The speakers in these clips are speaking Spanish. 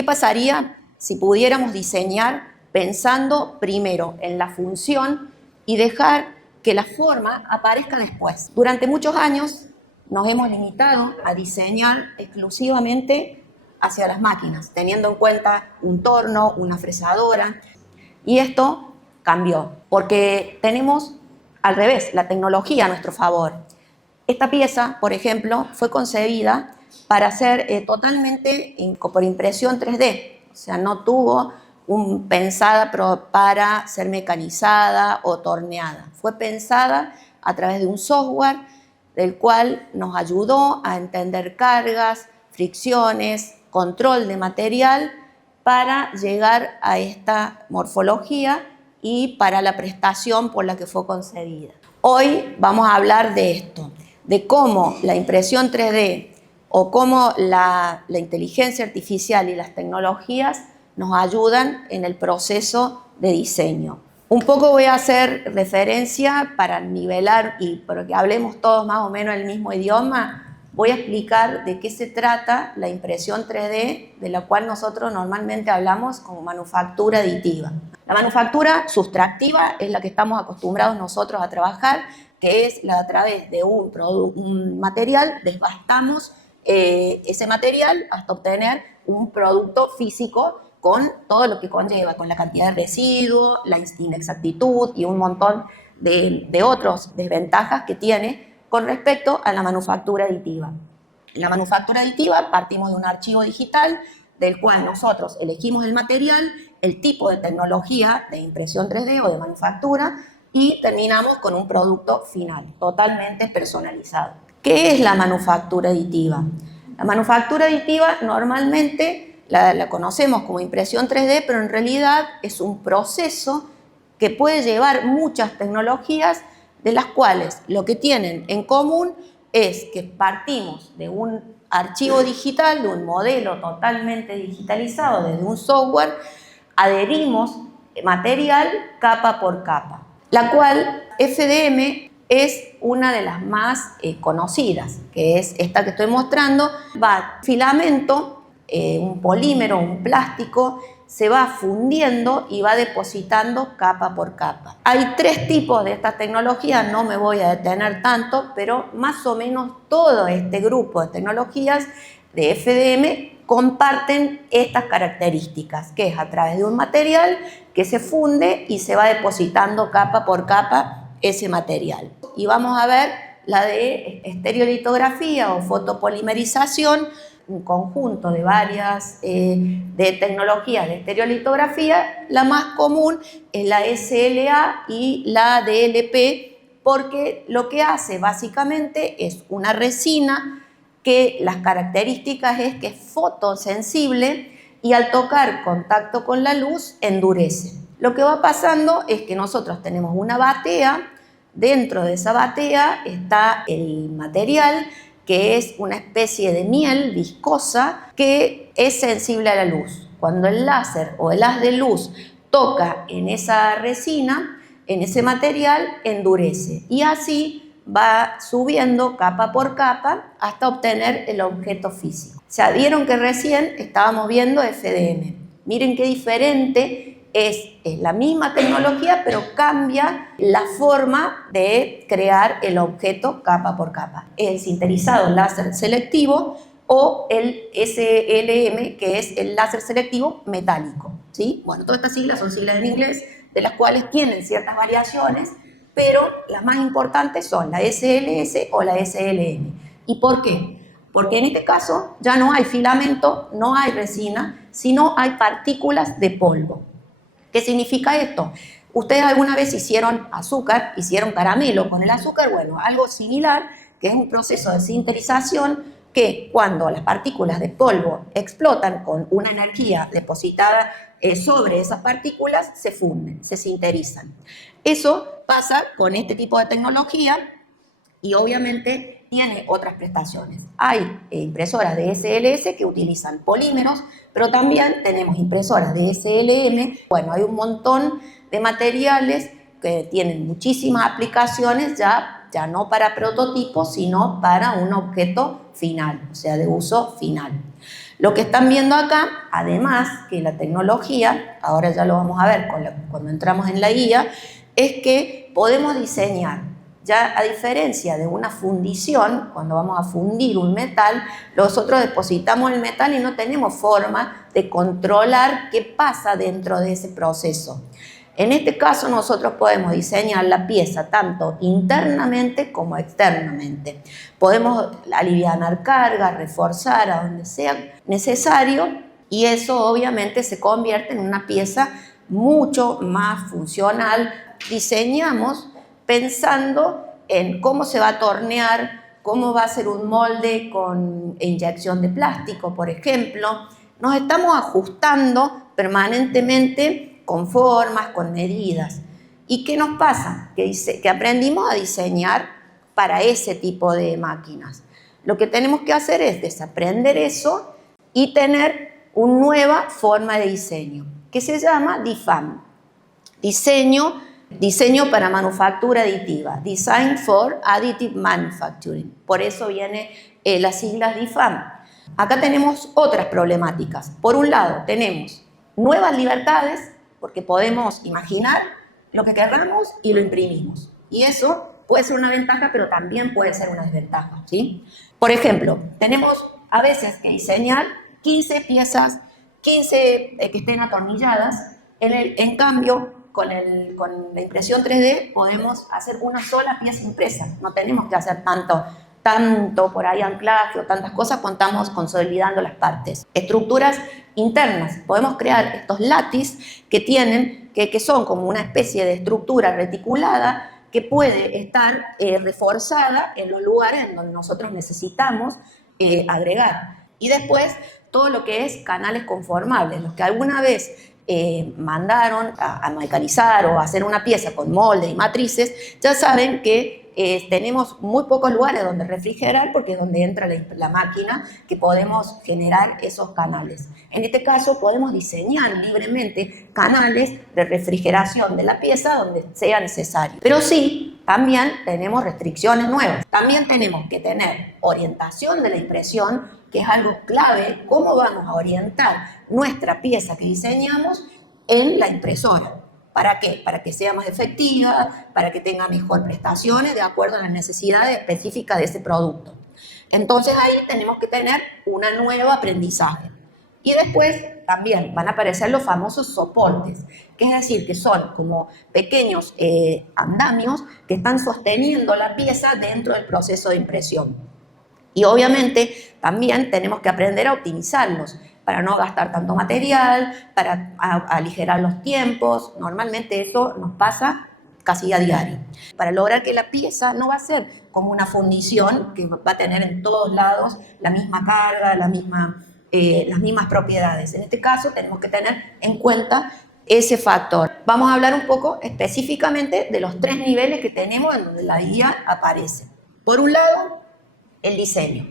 ¿Qué pasaría si pudiéramos diseñar pensando primero en la función y dejar que la forma aparezca después? Durante muchos años nos hemos limitado a diseñar exclusivamente hacia las máquinas, teniendo en cuenta un torno, una fresadora, y esto cambió, porque tenemos al revés, la tecnología a nuestro favor. Esta pieza, por ejemplo, fue concebida para ser totalmente por impresión 3D, o sea, no tuvo pensada para ser mecanizada o torneada. Fue pensada a través de un software del cual nos ayudó a entender cargas, fricciones, control de material para llegar a esta morfología y para la prestación por la que fue concebida. Hoy vamos a hablar de esto, de cómo la impresión 3D o cómo la inteligencia artificial y las tecnologías nos ayudan en el proceso de diseño. Un poco voy a hacer referencia para nivelar y para que hablemos todos más o menos el mismo idioma. Voy a explicar de qué se trata la impresión 3D, de la cual nosotros normalmente hablamos como manufactura aditiva. La manufactura sustractiva es la que estamos acostumbrados nosotros a trabajar, que es la a través de un material, desbastamos ese material hasta obtener un producto físico con todo lo que conlleva, con la cantidad de residuos, la inexactitud y un montón de otras desventajas que tiene con respecto a la manufactura aditiva. En la manufactura aditiva partimos de un archivo digital del cual nosotros elegimos el material, el tipo de tecnología de impresión 3D o de manufactura y terminamos con un producto final, totalmente personalizado. ¿Qué es la manufactura aditiva? La manufactura aditiva normalmente la conocemos como impresión 3D, pero en realidad es un proceso que puede llevar muchas tecnologías, de las cuales lo que tienen en común es que partimos de un archivo digital, de un modelo totalmente digitalizado, desde un software, adherimos material capa por capa, la cual FDM es una de las más conocidas, que es esta que estoy mostrando. Va filamento, un polímero, un plástico, se va fundiendo y va depositando capa por capa. Hay tres tipos de estas tecnologías, no me voy a detener tanto, pero más o menos todo este grupo de tecnologías de FDM comparten estas características, que es a través de un material que se funde y se va depositando capa por capa ese material. Y vamos a ver la de estereolitografía o fotopolimerización, un conjunto de varias de tecnologías de estereolitografía. La más común es la SLA y la DLP, porque lo que hace básicamente es una resina que las características es que es fotosensible y al tocar contacto con la luz endurece. Lo que va pasando es que nosotros tenemos una batea, dentro de esa batea está el material, que es una especie de miel viscosa que es sensible a la luz. Cuando el láser o el haz de luz toca en esa resina, en ese material, endurece y así va subiendo capa por capa hasta obtener el objeto físico. O sea, vieron que recién estábamos viendo FDM. Miren qué diferente es la misma tecnología, pero cambia la forma de crear el objeto capa por capa. El sinterizado láser selectivo o el SLM, que es el láser selectivo metálico, ¿sí? Bueno, todas estas siglas son siglas en inglés, de las cuales tienen ciertas variaciones, pero las más importantes son la SLS o la SLM. ¿Y por qué? Porque en este caso ya no hay filamento, no hay resina, sino hay partículas de polvo. ¿Qué significa esto? Ustedes alguna vez hicieron azúcar, hicieron caramelo con el azúcar, bueno, algo similar, que es un proceso de sinterización que cuando las partículas de polvo explotan con una energía depositada sobre esas partículas, se funden, se sinterizan. Eso pasa con este tipo de tecnología y obviamente tiene otras prestaciones. Hay impresoras de SLS que utilizan polímeros, pero también tenemos impresoras de SLM. Bueno, hay un montón de materiales que tienen muchísimas aplicaciones ya ya no para prototipos, sino para un objeto final, o sea, de uso final. Lo que están viendo acá, además que la tecnología, ahora ya lo vamos a ver cuando entramos en la guía, es que podemos diseñar, ya a diferencia de una fundición, cuando vamos a fundir un metal, nosotros depositamos el metal y no tenemos forma de controlar qué pasa dentro de ese proceso. En este caso nosotros podemos diseñar la pieza tanto internamente como externamente. Podemos alivianar cargas, reforzar a donde sea necesario y eso obviamente se convierte en una pieza mucho más funcional. Diseñamos pensando en cómo se va a tornear, cómo va a ser un molde con inyección de plástico, por ejemplo. Nos estamos ajustando permanentemente con formas, con medidas. ¿Y qué nos pasa? Que aprendimos a diseñar para ese tipo de máquinas. Lo que tenemos que hacer es desaprender eso y tener una nueva forma de diseño, que se llama DIFAM. Diseño para manufactura aditiva, Design for Additive Manufacturing. Por eso viene las siglas DIFAM. Acá tenemos otras problemáticas. Por un lado, tenemos nuevas libertades, porque podemos imaginar lo que queramos y lo imprimimos. Y eso puede ser una ventaja, pero también puede ser una desventaja, ¿sí? Por ejemplo, tenemos a veces que diseñar 15 piezas, 15 que estén atornilladas. En cambio, con la impresión 3D podemos hacer una sola pieza impresa. No tenemos que hacer tanto por ahí anclaje o tantas cosas cuando estamos consolidando las partes. Estructuras internas. Podemos crear estos látiz que son como una especie de estructura reticulada que puede estar reforzada en los lugares en donde nosotros necesitamos agregar. Y después todo lo que es canales conformables, los que alguna vez mandaron a mecanizar o a hacer una pieza con moldes y matrices, ya saben que tenemos muy pocos lugares donde refrigerar porque es donde entra la máquina que podemos generar esos canales. En este caso podemos diseñar libremente canales de refrigeración de la pieza donde sea necesario. Pero sí, también tenemos restricciones nuevas. También tenemos que tener orientación de la impresión, que es algo clave, cómo vamos a orientar nuestra pieza que diseñamos en la impresora. ¿Para qué? Para que sea más efectiva, para que tenga mejor prestaciones de acuerdo a las necesidades específicas de ese producto. Entonces ahí tenemos que tener un nuevo aprendizaje. Y después también van a aparecer los famosos soportes, que es decir, que son como pequeños andamios que están sosteniendo la pieza dentro del proceso de impresión. Y obviamente también tenemos que aprender a optimizarlos para no gastar tanto material, para aligerar los tiempos. Normalmente eso nos pasa casi a diario. Para lograr que la pieza no va a ser como una fundición que va a tener en todos lados la misma carga, las mismas propiedades. En este caso tenemos que tener en cuenta ese factor. Vamos a hablar un poco específicamente de los 3 niveles que tenemos en donde la guía aparece. Por un lado, el diseño.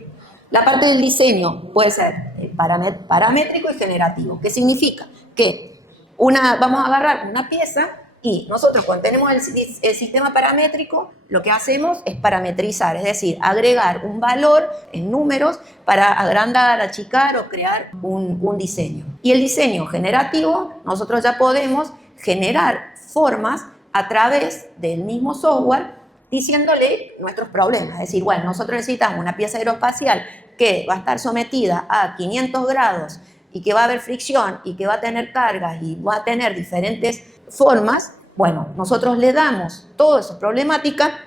La parte del diseño puede ser paramétrico y generativo. ¿Qué significa? Que vamos a agarrar una pieza y nosotros cuando tenemos el sistema paramétrico, lo que hacemos es parametrizar, es decir, agregar un valor en números para agrandar, achicar o crear un diseño. Y el diseño generativo, nosotros ya podemos generar formas a través del mismo software diciéndole nuestros problemas. Es decir, bueno, nosotros necesitamos una pieza aeroespacial que va a estar sometida a 500 grados y que va a haber fricción y que va a tener cargas y va a tener diferentes formas. Bueno, nosotros le damos toda esa problemática,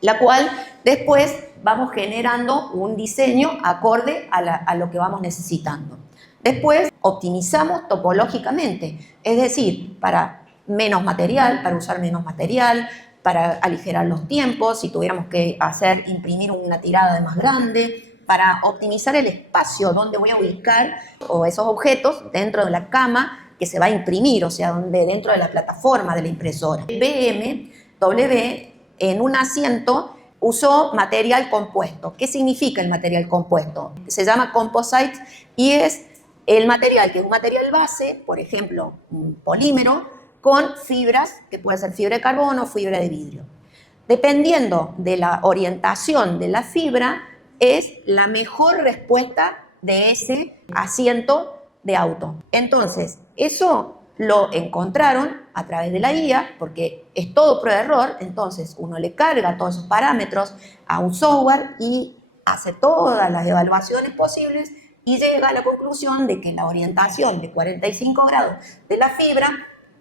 la cual después vamos generando un diseño acorde a lo que vamos necesitando. Después optimizamos topológicamente, es decir, para usar menos material, para aligerar los tiempos, si tuviéramos que imprimir una tirada de más grande, para optimizar el espacio donde voy a ubicar esos objetos dentro de la cama que se va a imprimir, o sea, dentro de la plataforma de la impresora. BMW en un asiento usó material compuesto. ¿Qué significa el material compuesto? Se llama composite y es el material que es un material base, por ejemplo, un polímero, con fibras, que puede ser fibra de carbono o fibra de vidrio. dependiendo de la orientación de la fibra, es la mejor respuesta de ese asiento de auto. Entonces, eso lo encontraron a través de la guía, porque es todo prueba de error. Entonces uno le carga todos esos parámetros a un software y hace todas las evaluaciones posibles y llega a la conclusión de que la orientación de 45 grados de la fibra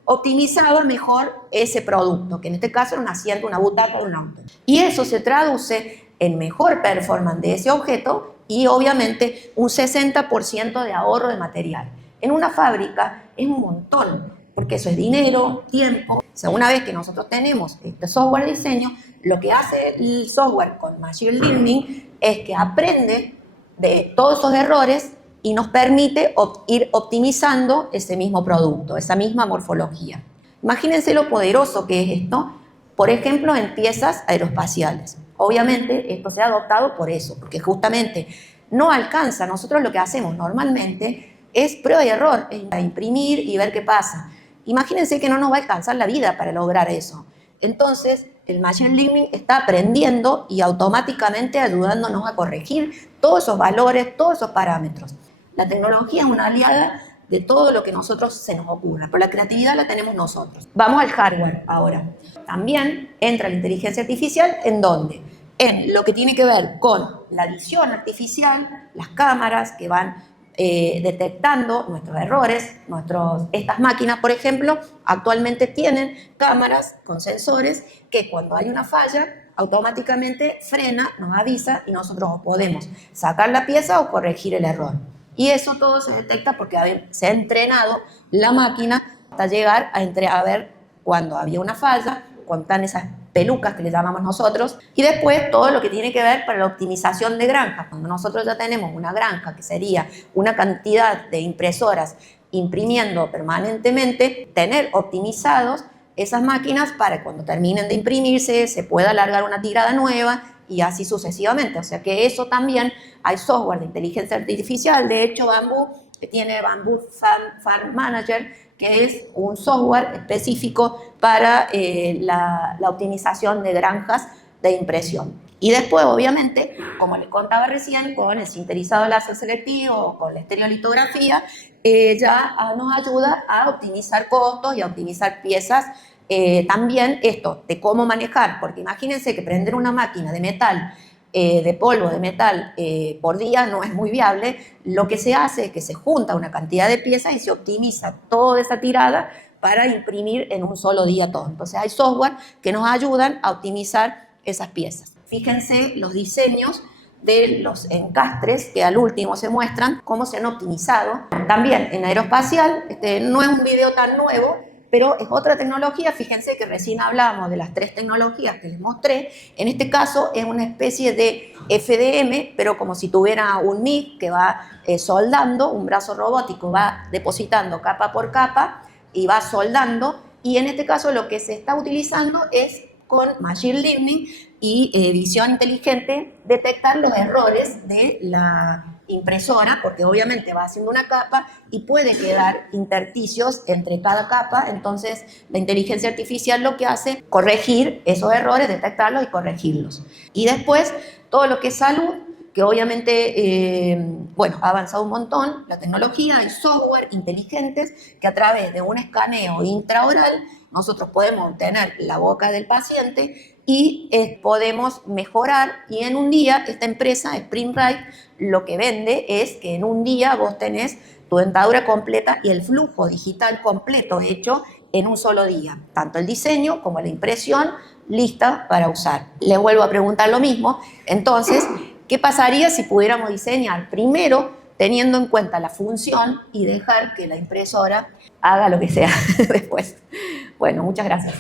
optimizaba mejor ese producto, que en este caso era un asiento, una butaca de un auto. Y eso se traduce en mejor performance de ese objeto y obviamente un 60% de ahorro de material. En una fábrica es un montón, porque eso es dinero, tiempo. O sea, una vez que nosotros tenemos este software de diseño, lo que hace el software con Machine Learning es que aprende de todos esos errores y nos permite ir optimizando ese mismo producto, esa misma morfología. Imagínense lo poderoso que es esto, por ejemplo, en piezas aeroespaciales. Obviamente esto se ha adoptado por eso, porque justamente no alcanza. Nosotros lo que hacemos normalmente es prueba y error, imprimir y ver qué pasa. Imagínense que no nos va a alcanzar la vida para lograr eso. Entonces, el Machine Learning está aprendiendo y automáticamente ayudándonos a corregir todos esos valores, todos esos parámetros. La tecnología es una aliada de todo lo que nosotros se nos ocurra, pero la creatividad la tenemos nosotros. Vamos al hardware ahora. También entra la inteligencia artificial, ¿en dónde? En lo que tiene que ver con la visión artificial, las cámaras que van detectando nuestros errores. Estas máquinas, por ejemplo, actualmente tienen cámaras con sensores que cuando hay una falla, automáticamente frena, nos avisa y nosotros podemos sacar la pieza o corregir el error. Y eso todo se detecta porque se ha entrenado la máquina hasta llegar a ver cuando había una falla, cuando están esas pelucas que le llamamos nosotros, y después todo lo que tiene que ver para la optimización de granjas. Cuando nosotros ya tenemos una granja, que sería una cantidad de impresoras imprimiendo permanentemente, tener optimizados esas máquinas para que cuando terminen de imprimirse se pueda alargar una tirada nueva y así sucesivamente. O sea que eso también hay software de inteligencia artificial. De hecho, Bamboo tiene Bamboo Farm Manager, que es un software específico para la optimización de granjas de impresión. Y después, obviamente, como les contaba recién, con el sinterizado láser selectivo, con la estereolitografía, ya nos ayuda a optimizar costos y a optimizar piezas. También esto de cómo manejar, porque imagínense que prender una máquina de metal, de polvo de metal por día no es muy viable. Lo que se hace es que se junta una cantidad de piezas y se optimiza toda esa tirada para imprimir en un solo día todo. Entonces hay software que nos ayudan a optimizar esas piezas. Fíjense los diseños de los encastres que al último se muestran, cómo se han optimizado. También en aeroespacial, no es un video tan nuevo, pero es otra tecnología. Fíjense que recién hablábamos de las 3 tecnologías que les mostré. En este caso es una especie de FDM, pero como si tuviera un MIG que va soldando, un brazo robótico va depositando capa por capa y va soldando. Y en este caso lo que se está utilizando es con Machine Learning y visión inteligente detectar los errores de la impresora, porque obviamente va haciendo una capa y puede quedar intersticios entre cada capa. Entonces la inteligencia artificial lo que hace es corregir esos errores, detectarlos y corregirlos. Y después todo lo que es salud, que obviamente ha avanzado un montón la tecnología. Hay software inteligentes que a través de un escaneo intraoral nosotros podemos obtener la boca del paciente y podemos mejorar. Y en un día, esta empresa, SprintRite, lo que vende es que en un día vos tenés tu dentadura completa y el flujo digital completo hecho en un solo día. Tanto el diseño como la impresión lista para usar. Les vuelvo a preguntar lo mismo. Entonces, ¿qué pasaría si pudiéramos diseñar primero teniendo en cuenta la función y dejar que la impresora haga lo que sea después? Bueno, muchas gracias.